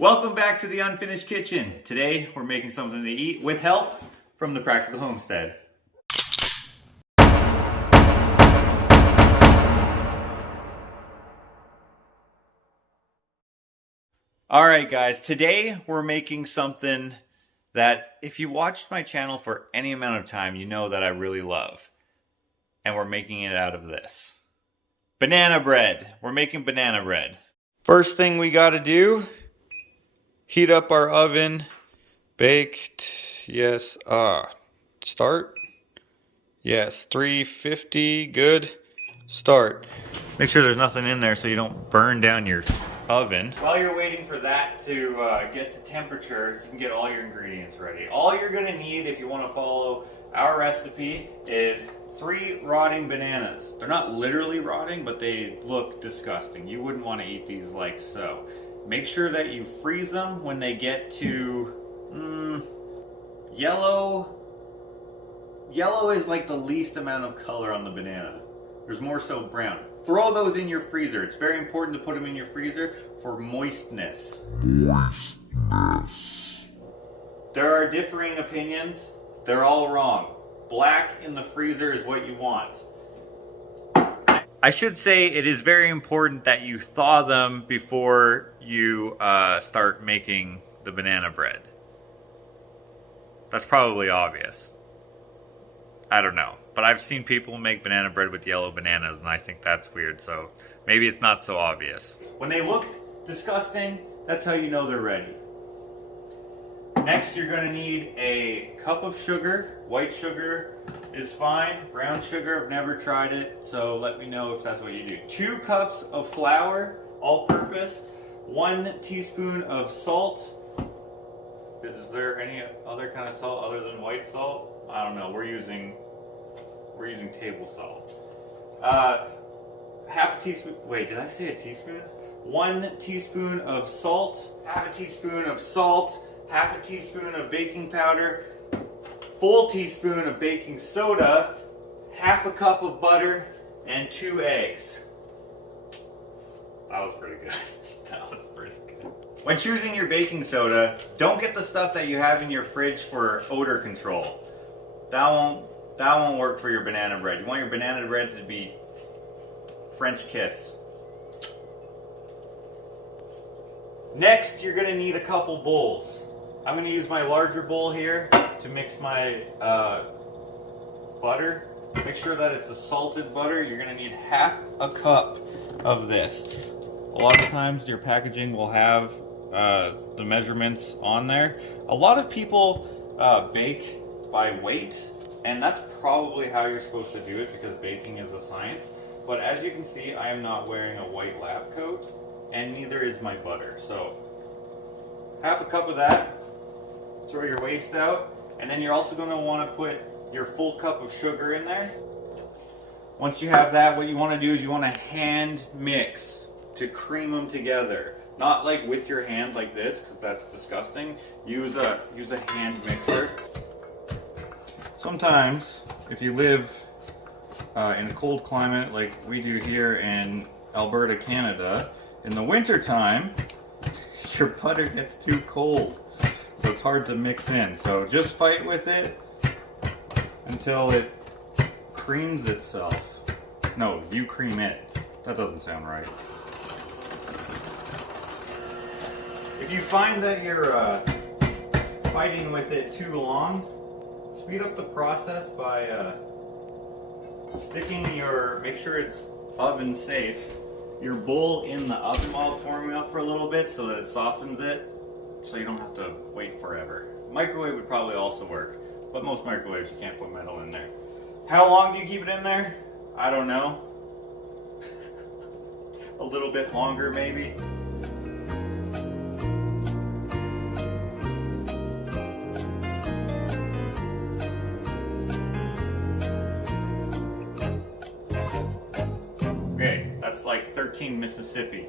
Welcome back to the Unfinished Kitchen. Today we're making something to eat with help from the Practical Homestead. Alright guys, today we're making something that if you watched my channel for any amount of time, you know that I really love. And we're making it out of this. Banana bread. We're making banana bread. First thing we gotta do, heat up our oven, baked, yes, start, yes, 350, good, start. Make sure there's nothing in there so you don't burn down your oven. While you're waiting for that to get to temperature, you can get all your ingredients ready. All you're gonna need if you wanna follow our recipe is 3 rotting bananas. They're not literally rotting, but they look disgusting. You wouldn't wanna eat these like so. Make sure that you freeze them when they get to yellow. Yellow is like the least amount of color on the banana. There's more so brown. Throw those in your freezer. It's very important to put them in your freezer for moistness. There are differing opinions. They're all wrong. Black in the freezer is what you want. I should say it is very important that you thaw them before you start making the banana bread. That's probably obvious. I don't know. But I've seen people make banana bread with yellow bananas and I think that's weird, so maybe it's not so obvious. When they look disgusting, that's how you know they're ready. Next, you're going to need a cup of sugar. White sugar is fine. Brown sugar, I've never tried it, so let me know if that's what you do. 2 cups of flour, all-purpose. 1 teaspoon of salt. Is there any other kind of salt other than white salt? I don't know. We're using table salt. Half a teaspoon. Wait, did I say a teaspoon? 1 teaspoon of salt. Half a teaspoon of salt. Half a teaspoon of baking powder, full teaspoon of baking soda, half a cup of butter, and 2 eggs. That was pretty good. That was pretty good. When choosing your baking soda, don't get the stuff that you have in your fridge for odor control. That won't work for your banana bread. You want your banana bread to be French kiss. Next, you're gonna need a couple bowls. I'm going to use my larger bowl here to mix my butter. Make sure that it's a salted butter. You're going to need half a cup of this. A lot of times your packaging will have the measurements on there. A lot of people bake by weight, and that's probably how you're supposed to do it because baking is a science. But as you can see, I am not wearing a white lab coat, and neither is my butter. So half a cup of that. Throw your waste out, and then you're also going to want to put your full cup of sugar in there. Once you have that, what you want to do is you want to hand mix to cream them together. Not like with your hand like this, because that's disgusting. Use a hand mixer. Sometimes, if you live in a cold climate like we do here in Alberta, Canada, in the winter time, your butter gets too cold. So it's hard to mix in. So just fight with it until it creams itself. No, you cream it. That doesn't sound right. If you find that you're fighting with it too long, speed up the process by sticking make sure it's oven safe, your bowl in the oven while it's warming up for a little bit so that it softens it. So you don't have to wait forever. Microwave would probably also work, but most microwaves you can't put metal in there. How long do you keep it in there? I don't know. A little bit longer maybe. Okay, that's like 13 Mississippi.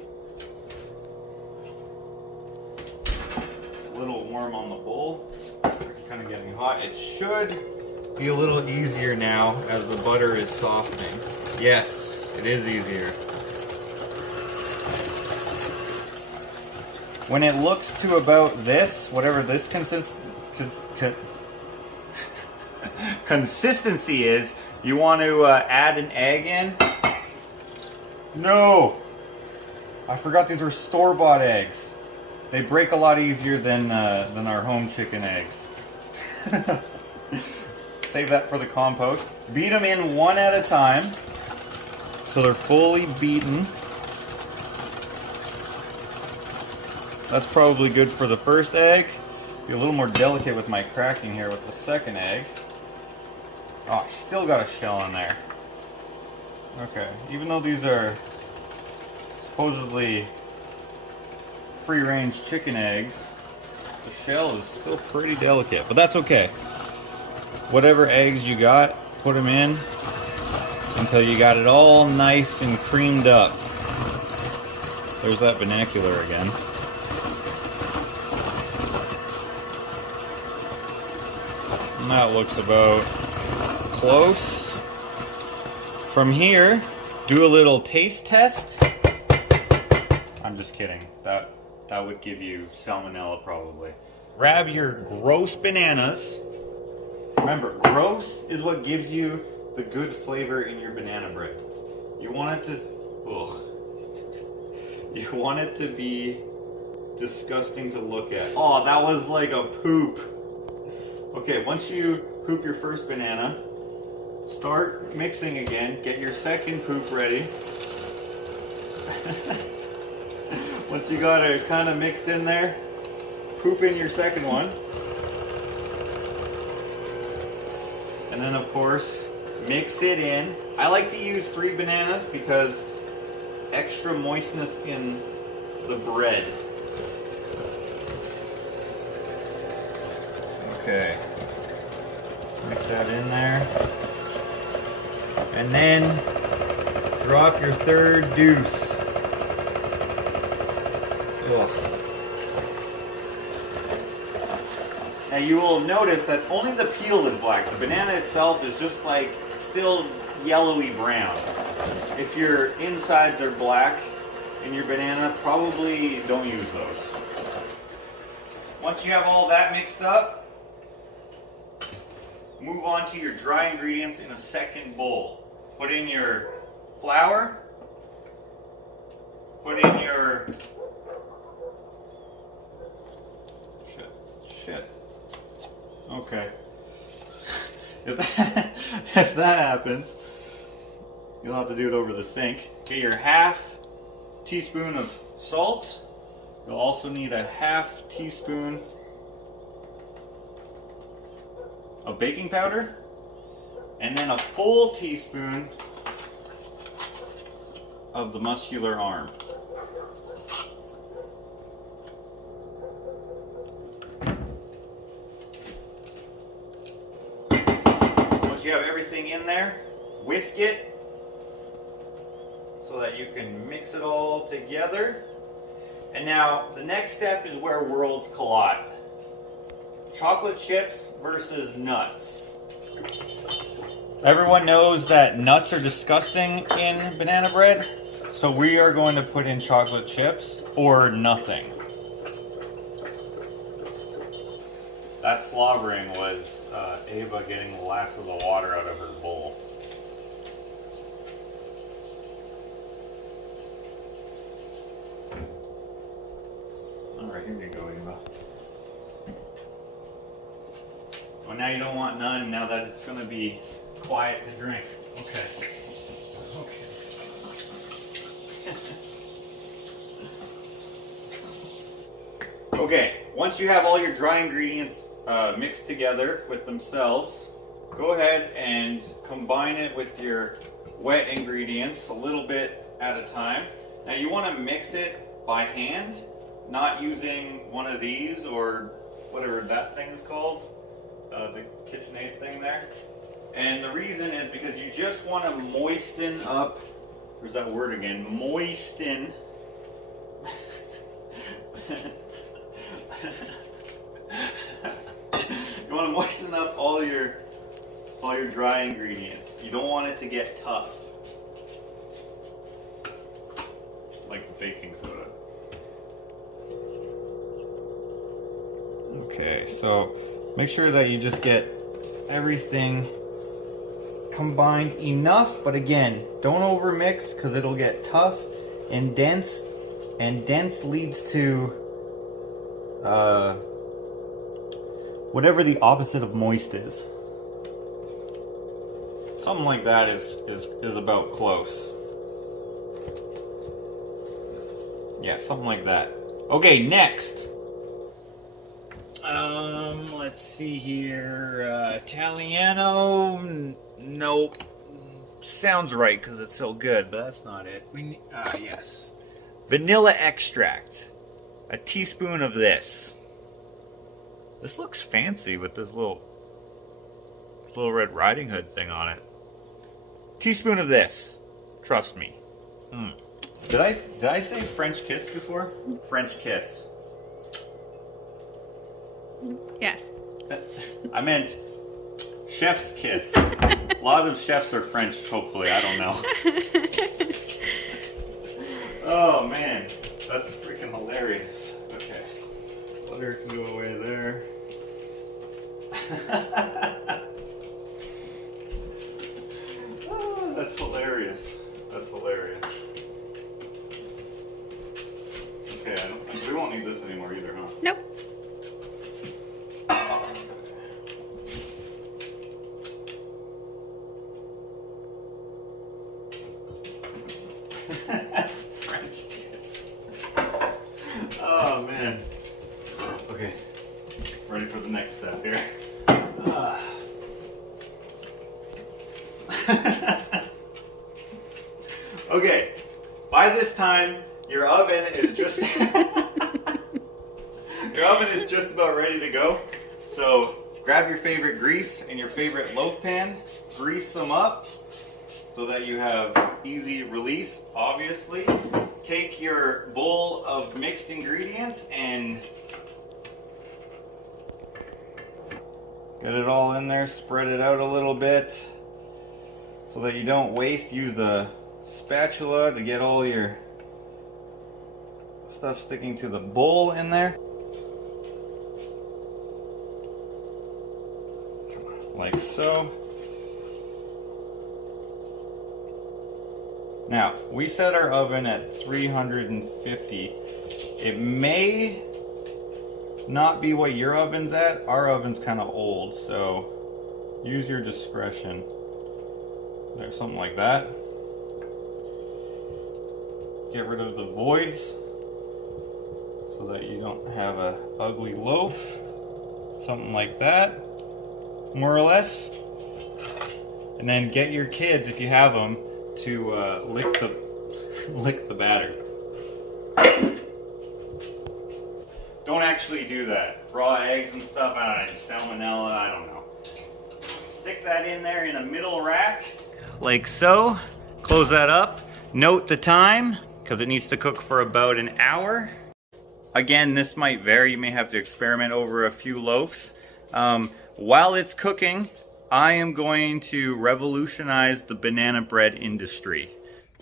Little warm on the bowl. It's kind of getting hot. It should be a little easier now as the butter is softening. Yes, it is easier. When it looks to about this, whatever this consistency is, you want to add an egg in. No! I forgot these were store-bought eggs. They break a lot easier than our home chicken eggs. Save that for the compost. Beat them in one at a time so they're fully beaten. That's probably good for the first egg. Be a little more delicate with my cracking here with the second egg. Oh, I still got a shell in there. Okay, even though these are supposedly free-range chicken eggs, the shell is still pretty delicate, but that's okay. Whatever eggs you got, put them in until you got it all nice and creamed up. There's that vernacular again. And that looks about close. From here, do a little taste test. I'm just kidding. That would give you salmonella probably. Grab your gross bananas. Remember, gross is what gives you the good flavor in your banana bread. You want it to, you want it to be disgusting to look at. Oh, that was like a poop. Okay, once you poop your first banana, start mixing again. Get your second poop ready. Once you got it kind of mixed in there, poop in your second one. And then of course, mix it in. I like to use 3 bananas because extra moistness in the bread. Okay, mix that in there. And then drop your third deuce. Ugh. Now you will notice that only the peel is black. The banana itself is just like still yellowy brown. If your insides are black in your banana, probably don't use those. Once you have all that mixed up, move on to your dry ingredients in a second bowl. Put in your flour, put in your shit. Okay. If that happens, you'll have to do it over the sink. Get your ½ teaspoon of salt. You'll also need a ½ teaspoon of baking powder, and then a full teaspoon of the muscular arm. Once you have everything in there, whisk it so that you can mix it all together. And now the next step is where worlds collide. Chocolate chips versus nuts. Everyone knows that nuts are disgusting in banana bread, so we are going to put in chocolate chips or nothing. That slobbering was Ava getting the last of the water out of her bowl. Alright, here you go, Ava. Well, now you don't want none now that it's going to be quiet to drink. Okay. Okay, once you have all your dry ingredients mixed together with themselves, go ahead and combine it with your wet ingredients a little bit at a time. Now you want to mix it by hand, not using one of these or whatever that thing's called. The KitchenAid thing there. And the reason is because you just want to moisten up, there's that word again, moisten. You want to moisten up all your dry ingredients. You don't want it to get tough, like the baking soda. Okay, so make sure that you just get everything combined enough, but again, don't overmix because it'll get tough and dense leads to whatever the opposite of moist is. Something like that is about close. Yeah, something like that. Okay, next. Let's see here. Italiano. Nope. Sounds right because it's so good, but that's not it. Yes. Vanilla extract. A teaspoon of this. This looks fancy with this little Red Riding Hood thing on it. Teaspoon of this. Trust me. Did I say French kiss before? French kiss. Yes. I meant chef's kiss. A lot of chefs are French, hopefully. I don't know. Oh man, that's freaking hilarious. Okay. Butter can go away there. Oh, that's hilarious. That's hilarious. Okay, we won't need this anymore either, huh? Nope. French kiss. Oh man. Okay, ready for the next step here. Okay, by this time your oven is just about ready to go. So grab your favorite grease and your favorite loaf pan, grease them up so that you have easy release, obviously. Take your bowl of mixed ingredients and get it all in there, spread it out a little bit so that you don't waste. Use a spatula to get all your stuff sticking to the bowl in there. Like so. Now, we set our oven at 350. It may not be what your oven's at. Our oven's kind of old, so use your discretion. There's something like that. Get rid of the voids so that you don't have an ugly loaf. Something like that, more or less. And then get your kids, if you have them, to lick the batter. Don't actually do that. Raw eggs and stuff, I don't know, salmonella, I don't know. Stick that in there in a middle rack, like so. Close that up. Note the time, because it needs to cook for about an hour. Again, this might vary. You may have to experiment over a few loaves. While it's cooking, I am going to revolutionize the banana bread industry.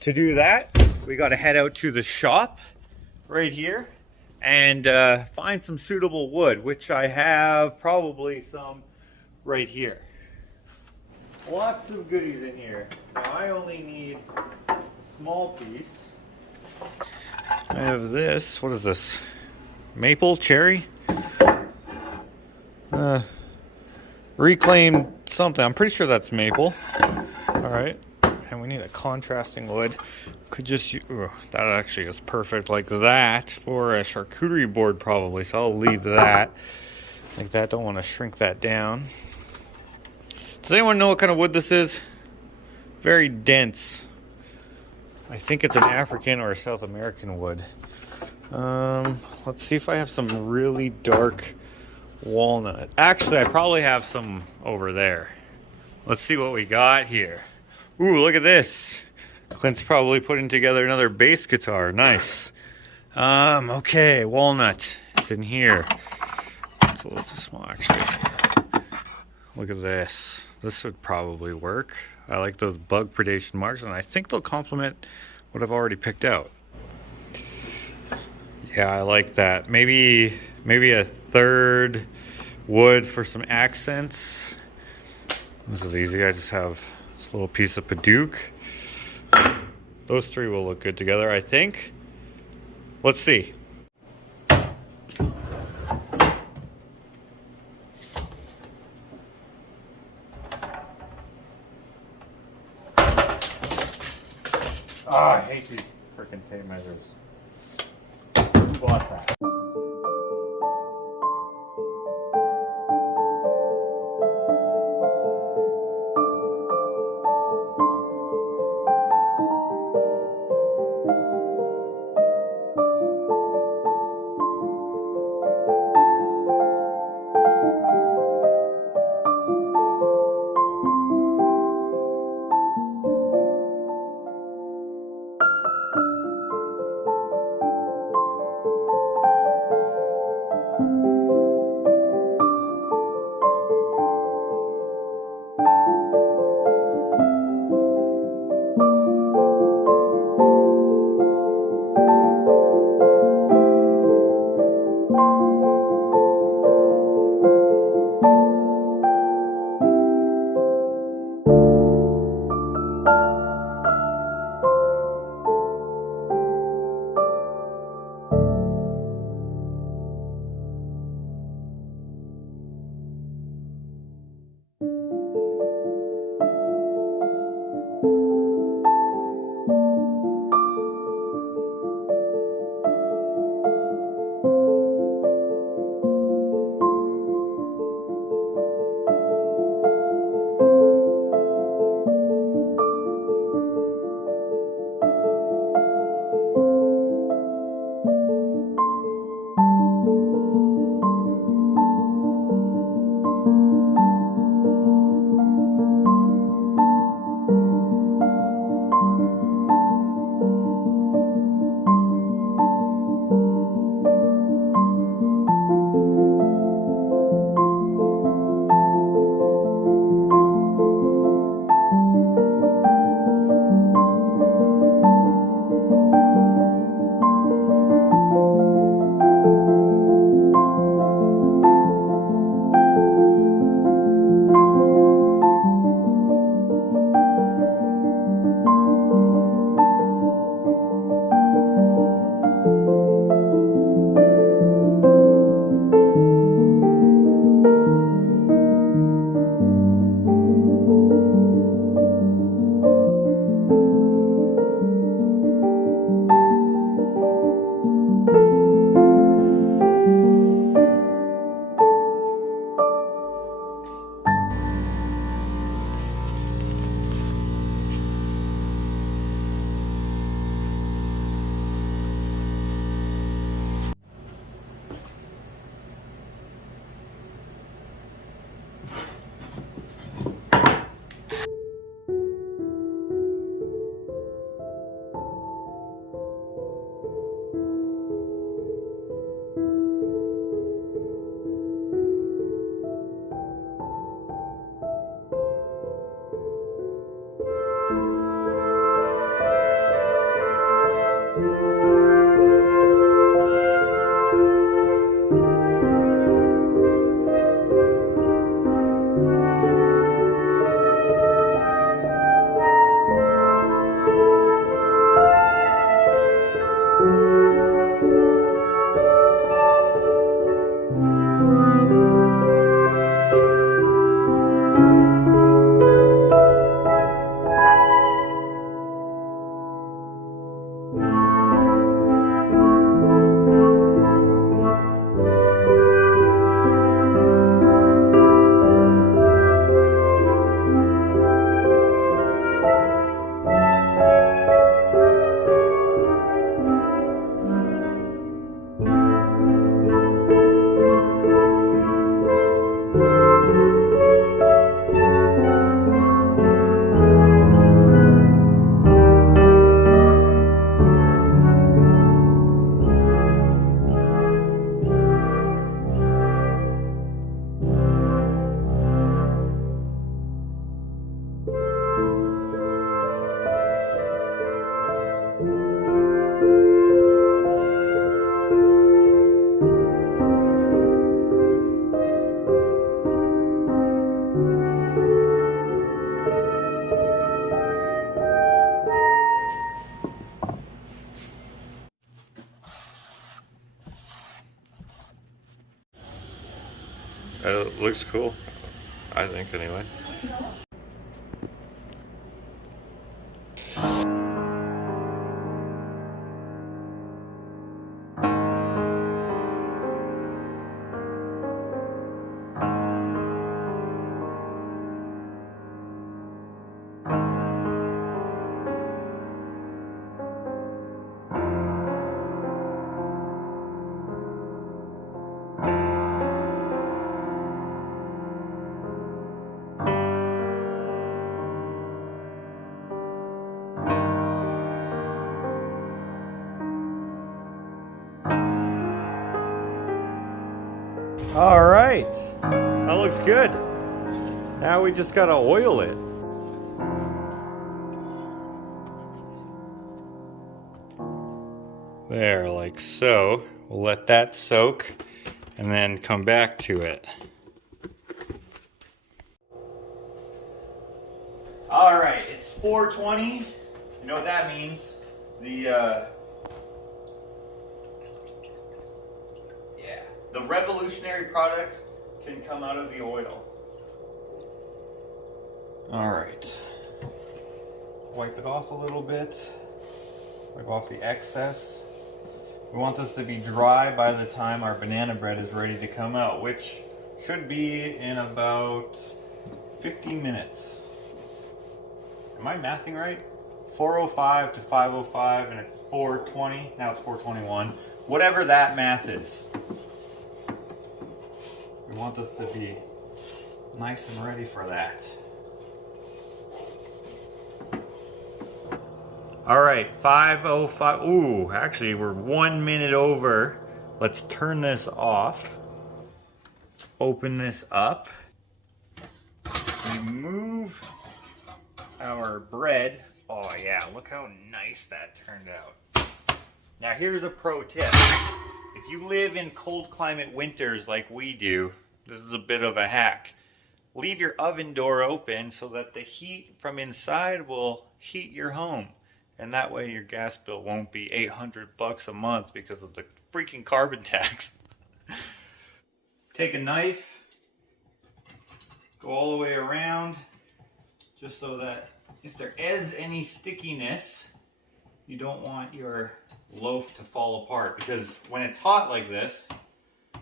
To do that, we got to head out to the shop right here and find some suitable wood, which I have probably some right here. Lots of goodies in here. Now I only need a small piece. I have this. What is this? Maple? Cherry? Reclaimed something. I'm pretty sure that's maple. Alright. And we need a contrasting wood. Could just use, that actually is perfect like that for a charcuterie board probably. So I'll leave that like that. Don't want to shrink that down. Does anyone know what kind of wood this is? Very dense. I think it's an African or a South American wood. Let's see if I have some really dark walnut. Actually, I probably have some over there. Let's see what we got here. Ooh, look at this. Clint's probably putting together another bass guitar. Nice. Okay, walnut. It's in here. It's a little too small, actually. Look at this. This would probably work. I like those bug predation marks, and I think they'll complement what I've already picked out. Yeah, I like that. Maybe Maybe a third wood for some accents. This is easy. I just have this little piece of Paduke. Those three will look good together, I think. Let's see. Ah, I hate these freaking tape measures. Who bought that? It looks cool, I think, anyway. All right, that looks good. Now we just gotta oil it. There, like so. We'll let that soak and then come back to it. All right, it's 4:20. You know what that means? The revolutionary product can come out of the oil. All right. Wipe it off a little bit. Wipe off the excess. We want this to be dry by the time our banana bread is ready to come out, which should be in about 50 minutes. Am I mathing right? 4:05 to 5:05, and it's 4:20. Now it's 4:21. Whatever that math is. We want this to be nice and ready for that. All right, 5:05. Ooh, actually we're 1 minute over. Let's turn this off. Open this up. Remove our bread. Oh yeah, look how nice that turned out. Now here's a pro tip. If you live in cold climate winters like we do, this is a bit of a hack. Leave your oven door open so that the heat from inside will heat your home. And that way your gas bill won't be $800 a month because of the freaking carbon tax. Take a knife, go all the way around, just so that if there is any stickiness, you don't want your loaf to fall apart, because when it's hot like this, I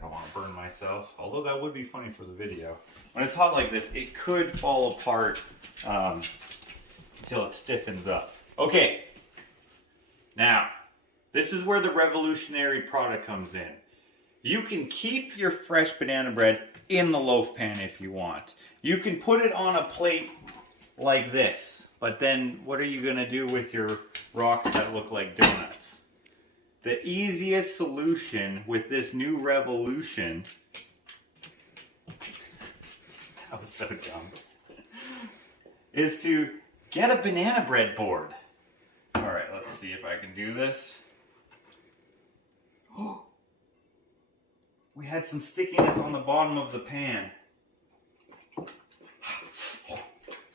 don't want to burn myself, although that would be funny for the video. When it's hot like this, it could fall apart until it stiffens up. Okay, now this is where the revolutionary product comes in. You can keep your fresh banana bread in the loaf pan if you want. You can put it on a plate like this, but then what are you gonna do with your rocks that look like donuts? The easiest solution with this new revolution, that was so dumb, is to get a banana bread board. All right, let's see if I can do this. Oh, we had some stickiness on the bottom of the pan.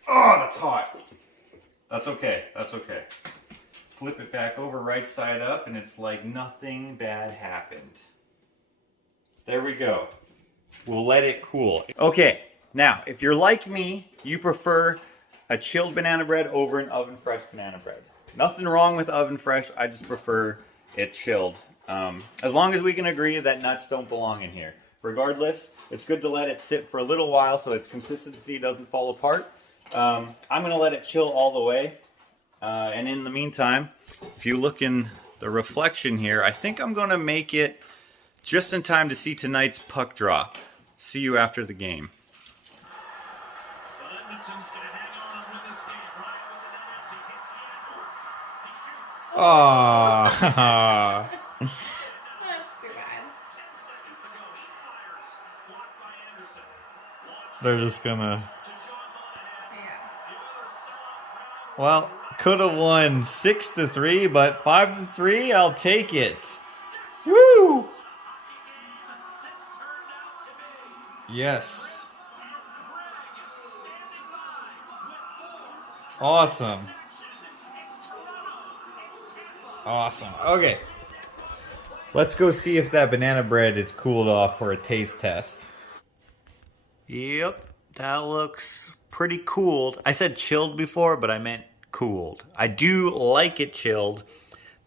Oh, that's hot. That's okay, that's okay. Flip it back over right side up and it's like nothing bad happened. There we go. We'll let it cool. Okay, now if you're like me, you prefer a chilled banana bread over an oven fresh banana bread. Nothing wrong with oven fresh, I just prefer it chilled. As long as we can agree that nuts don't belong in here. Regardless, it's good to let it sit for a little while so its consistency doesn't fall apart. I'm going to let it chill all the way. And in the meantime, if you look in the reflection here, I think I'm going to make it just in time to see tonight's puck drop. See you after the game. Oh. They're just gonna. Well, could have won 6-3, but 5-3, I'll take it. Woo! Yes. Awesome. Awesome. Okay. Let's go see if that banana bread is cooled off for a taste test. Yep, that looks pretty cooled. I said chilled before, but I meant cooled. I do like it chilled,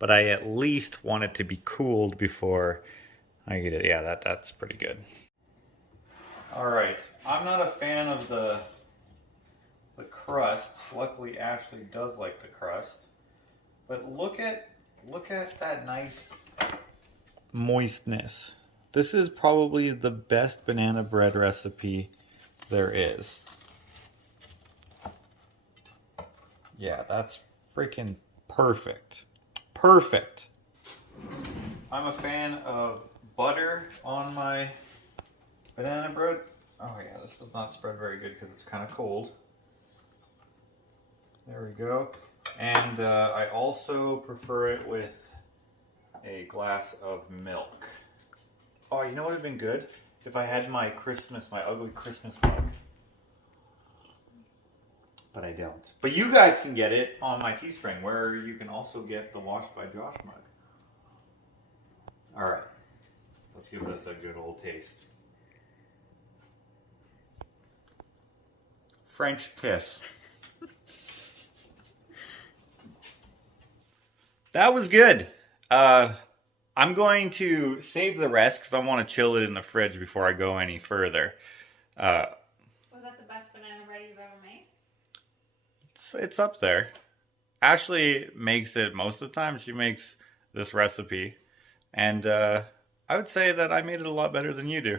but I at least want it to be cooled before I get it. Yeah, that's pretty good. All right, I'm not a fan of the crust. Luckily, Ashley does like the crust. But look at that nice moistness. This is probably the best banana bread recipe there is. Yeah, that's freaking perfect. Perfect. I'm a fan of butter on my banana bread. Oh yeah, this does not spread very good because it's kind of cold. There we go. And I also prefer it with a glass of milk. Oh, you know what would have been good? If I had my ugly Christmas mug. But I don't. But you guys can get it on my Teespring, where you can also get the Washed by Josh mug. Alright, let's give this a good old taste. French kiss. That was good. I'm going to save the rest because I want to chill it in the fridge before I go any further. Was that the best banana bread you've ever made? It's up there. Ashley makes it most of the time. She makes this recipe. And I would say that I made it a lot better than you do.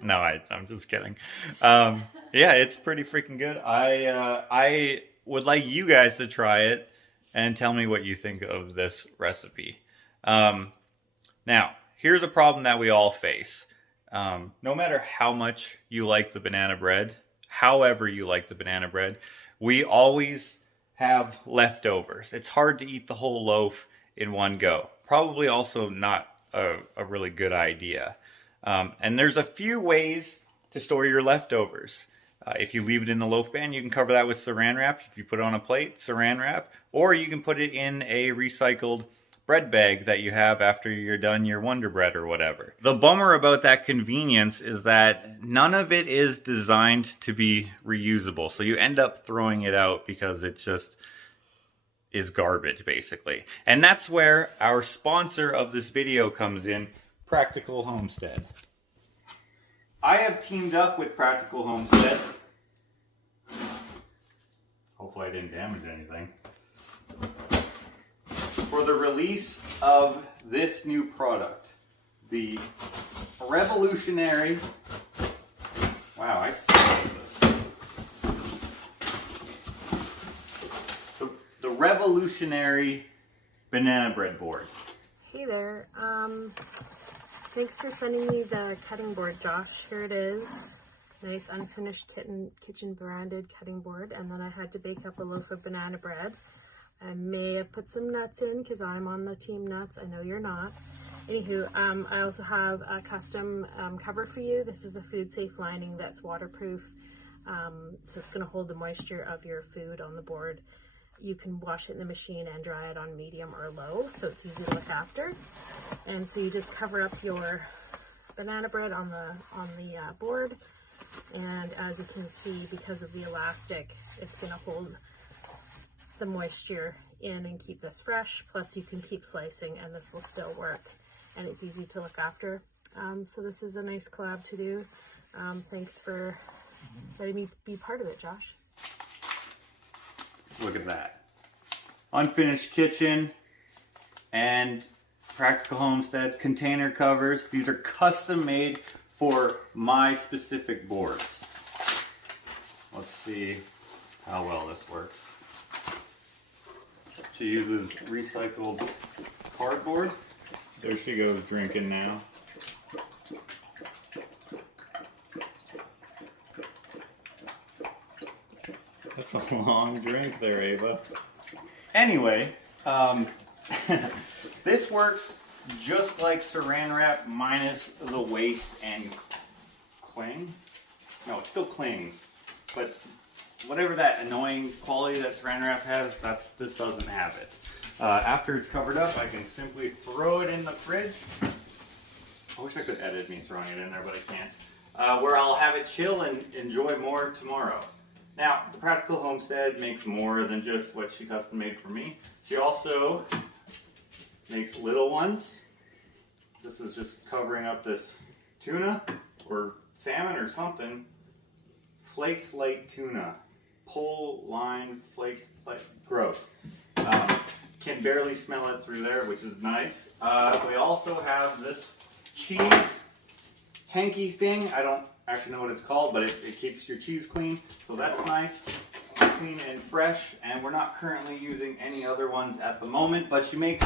No, I'm just kidding. Yeah, it's pretty freaking good. I would like you guys to try it and tell me what you think of this recipe. Now, here's a problem that we all face. No matter how much you like the banana bread, however you like the banana bread, we always have leftovers. It's hard to eat the whole loaf in one go. Probably also not a really good idea. And there's a few ways to store your leftovers. If you leave it in the loaf pan, you can cover that with saran wrap. If you put it on a plate, saran wrap. Or you can put it in a recycled bread bag that you have after you're done your Wonder Bread or whatever. The bummer about that convenience is that none of it is designed to be reusable. So you end up throwing it out because it just is garbage, basically. And that's where our sponsor of this video comes in, Practical Homestead. I have teamed up with Practical Homestead. Hopefully I didn't damage anything. For the release of this new product. The revolutionary... Wow, I see this. The revolutionary banana bread board. Hey there. Thanks for sending me the cutting board, Josh. Here it is. Nice unfinished kitchen branded cutting board. And then I had to bake up a loaf of banana bread. I may have put some nuts in because I'm on the team nuts. I know you're not. Anywho, I also have a custom cover for you. This is a food safe lining that's waterproof. So it's going to hold the moisture of your food on the board. You can wash it in the machine and dry it on medium or low, so it's easy to look after. And so you just cover up your banana bread on the board, and as you can see, because of the elastic, it's going to hold the moisture in and keep this fresh. Plus you can keep slicing and this will still work, and it's easy to look after. So this is a nice collab to do. Thanks for letting me be part of it, Josh. Look at that. Unfinished kitchen and Practical Homestead container covers. These are custom made for my specific boards. Let's see how well this works. She uses recycled cardboard. There she goes drinking now. That's a long drink there, Ava. Anyway, this works just like saran wrap minus the waste and cling. No, it still clings, but whatever that annoying quality that saran wrap has, this doesn't have it. After it's covered up, I can simply throw it in the fridge. I wish I could edit me throwing it in there, but I can't. Where I'll have it chill and enjoy more tomorrow. Now, the Practical Homestead makes more than just what she custom made for me. She also makes little ones. This is just covering up this tuna or salmon or something. Flaked light tuna. Pole line flaked light. Gross. Can barely smell it through there, which is nice. We also have this cheese hanky thing. I don't actually know what it's called, but it keeps your cheese clean. So that's nice. Clean and fresh. And we're not currently using any other ones at the moment, but she makes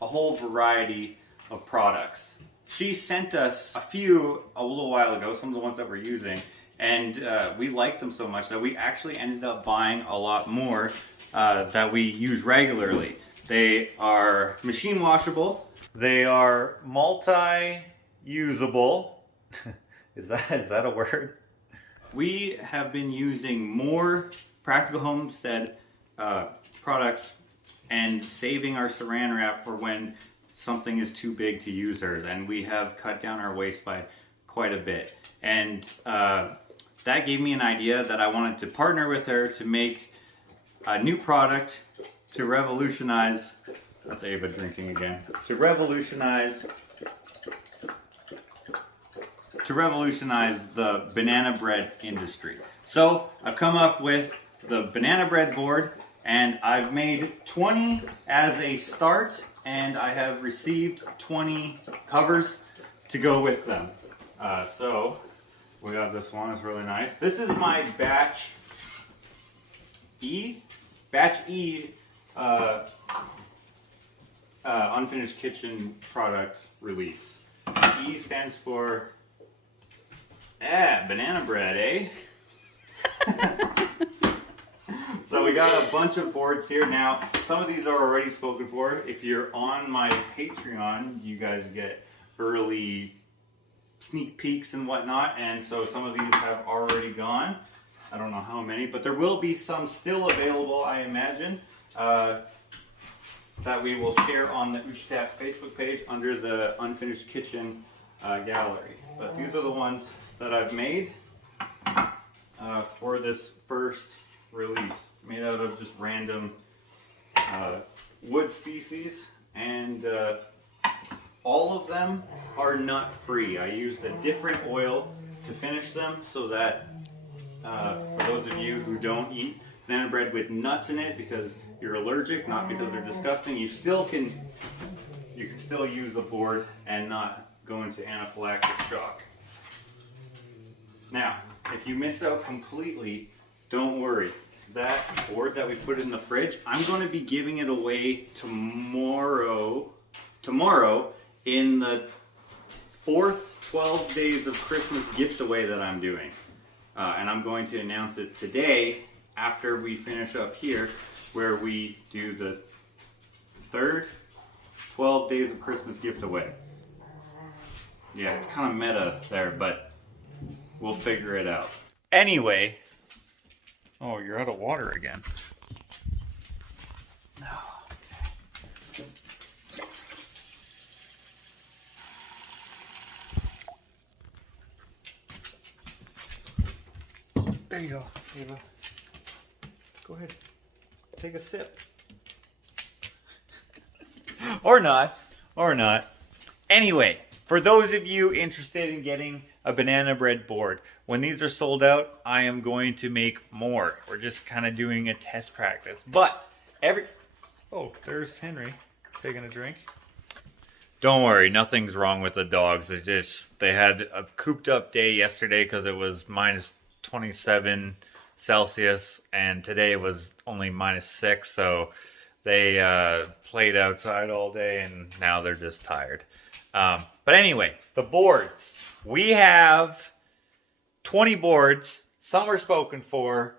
a whole variety of products. She sent us a few a little while ago, some of the ones that we're using, and we liked them so much that we actually ended up buying a lot more that we use regularly. They are machine washable. They are multi-usable. Is that a word? We have been using more Practical Homestead products and saving our saran wrap for when something is too big to use hers, and we have cut down our waste by quite a bit. And that gave me an idea that I wanted to partner with her to make a new product to revolutionize, that's Ava drinking again, to revolutionize the banana bread industry. So I've come up with the banana bread board, and I've made 20 as a start, and I have received 20 covers to go with them. So we got this one, it's really nice. This is my batch E unfinished kitchen product release. E stands for banana bread, eh? So we got a bunch of boards here. Now, some of these are already spoken for. If you're on my Patreon, you guys get early sneak peeks and whatnot, and so some of these have already gone. I don't know how many, but there will be some still available, I imagine, that we will share on the Ushtap Facebook page under the Unfinished Kitchen gallery. But these are the ones that I've made for this first release, made out of just random wood species, and all of them are nut free. I used a different oil to finish them so that for those of you who don't eat banana bread with nuts in it because you're allergic, not because they're disgusting, you can still use a board and not go into anaphylactic shock. Now, if you miss out completely, don't worry. That board that we put in the fridge, I'm going to be giving it away tomorrow in the 4th 12 days of Christmas gift away that I'm doing. And I'm going to announce it today after we finish up here, where we do the 3rd 12 days of Christmas gift away. Yeah, it's kind of meta there, but we'll figure it out. Anyway, oh, you're out of water again. There you go, Ava. Go ahead, take a sip. Or not. Anyway, for those of you interested in getting a banana bread board, when these are sold out, I am going to make more. We're just kind of doing a test practice. But oh, there's Henry taking a drink. Don't worry, nothing's wrong with the dogs. It's just they had a cooped up day yesterday because it was minus 27 Celsius, and today was only minus 6, so they played outside all day, and now they're just tired. But anyway, the boards. We have 20 boards. Some are spoken for,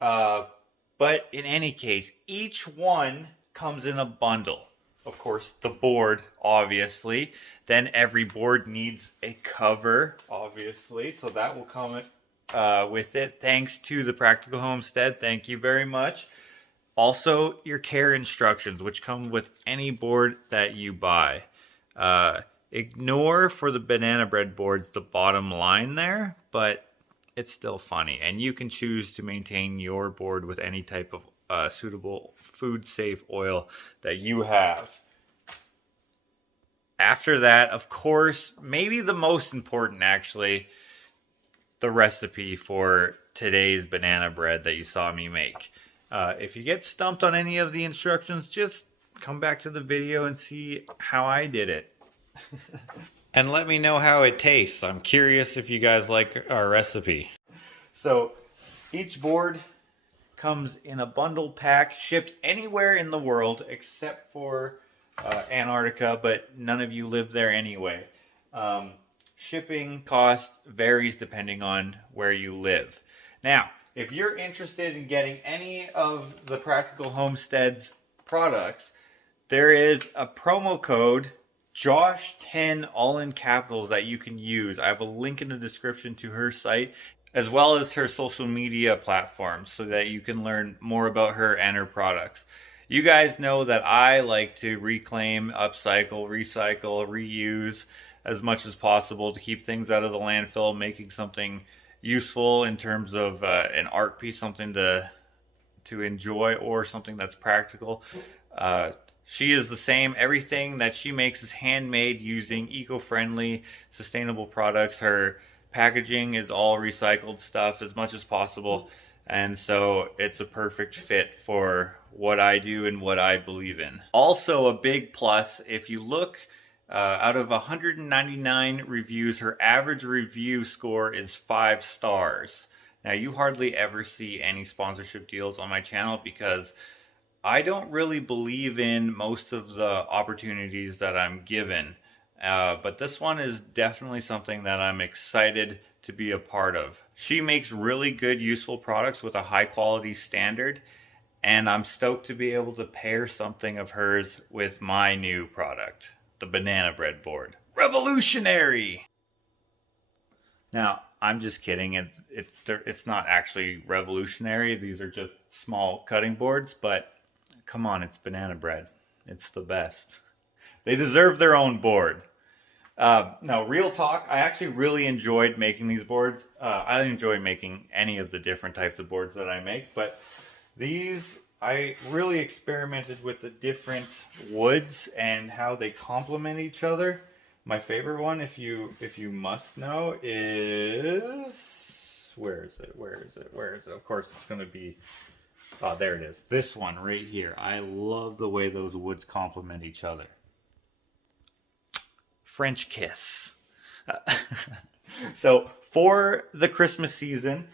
but in any case, each one comes in a bundle. Of course, the board, obviously. Then every board needs a cover, obviously, so that will come with it. Thanks to the Practical Homestead. Thank you very much. Also, your care instructions, which come with any board that you buy. Ignore for the banana bread boards the bottom line there, but it's still funny. And you can choose to maintain your board with any type of suitable food-safe oil that you have. After that, of course, maybe the most important actually, the recipe for today's banana bread that you saw me make. If you get stumped on any of the instructions, just come back to the video and see how I did it. And let me know how it tastes. I'm curious if you guys like our recipe. So each board comes in a bundle pack, shipped anywhere in the world except for Antarctica, but none of you live there anyway. Shipping cost varies depending on where you live. Now, if you're interested in getting any of the Practical Homestead's products, there is a promo code Josh10 all in capitals that you can use. I have a link in the description to her site as well as her social media platforms so that you can learn more about her and her products. You guys know that I like to reclaim, upcycle, recycle, reuse as much as possible to keep things out of the landfill, making something useful in terms of an art piece, something to enjoy, or something that's practical. She is the same. Everything that she makes is handmade using eco-friendly, sustainable products. Her packaging is all recycled stuff as much as possible. And so it's a perfect fit for what I do and what I believe in. Also a big plus, if you look out of 199 reviews, her average review score is 5 stars. Now, you hardly ever see any sponsorship deals on my channel because I don't really believe in most of the opportunities that I'm given. But this one is definitely something that I'm excited to be a part of. She makes really good, useful products with a high quality standard. And I'm stoked to be able to pair something of hers with my new product, the banana bread board. Revolutionary! Now, I'm just kidding. It's not actually revolutionary. These are just small cutting boards, but come on, it's banana bread. It's the best. They deserve their own board. Now, real talk, I actually really enjoyed making these boards. I enjoy making any of the different types of boards that I make, but these, I really experimented with the different woods and how they complement each other. My favorite one, if you must know, is... Where is it? Of course, it's going to be... Oh, there it is. This one right here. I love the way those woods complement each other. French kiss. So for the Christmas season,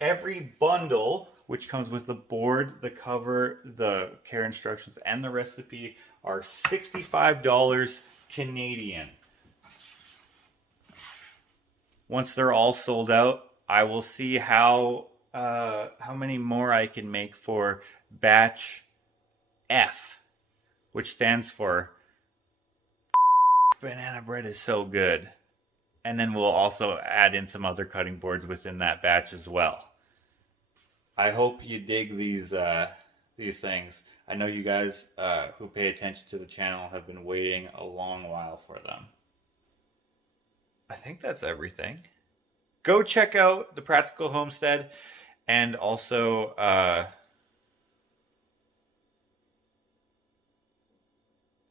every bundle, which comes with the board, the cover, the care instructions, and the recipe, are $65 Canadian. Once they're all sold out, I will see how many more I can make for batch F, which stands for banana bread is so good. And then we'll also add in some other cutting boards within that batch as well. I hope you dig these things. I know you guys who pay attention to the channel have been waiting a long while for them. I think that's everything. Go check out the Practical Homestead and also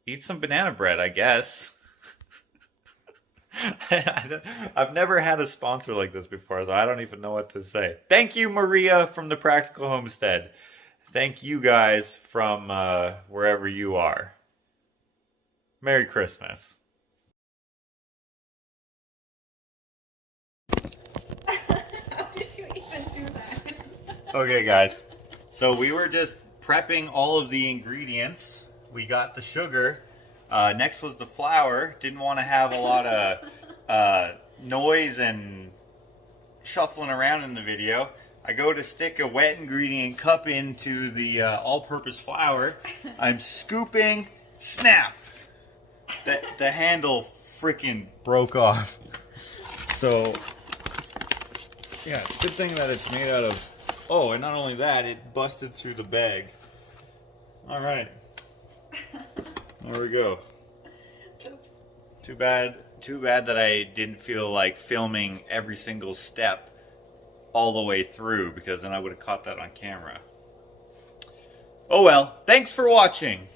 eat some banana bread, I guess. I've never had a sponsor like this before, so I don't even know what to say. Thank you, Maria from the Practical Homestead. Thank you guys from wherever you are. Merry Christmas. How did you even do that? Okay, guys. So we were just prepping all of the ingredients. We got the sugar. Next was the flour. Didn't want to have a lot of noise and shuffling around in the video. I go to stick a wet ingredient cup into the all-purpose flour. I'm scooping. Snap! The handle freaking broke off. So, yeah, it's a good thing that it's made out of Oh, and not only that, it busted through the bag. All right. There we go. Too bad that I didn't feel like filming every single step all the way through, because then I would have caught that on camera. Oh well, thanks for watching.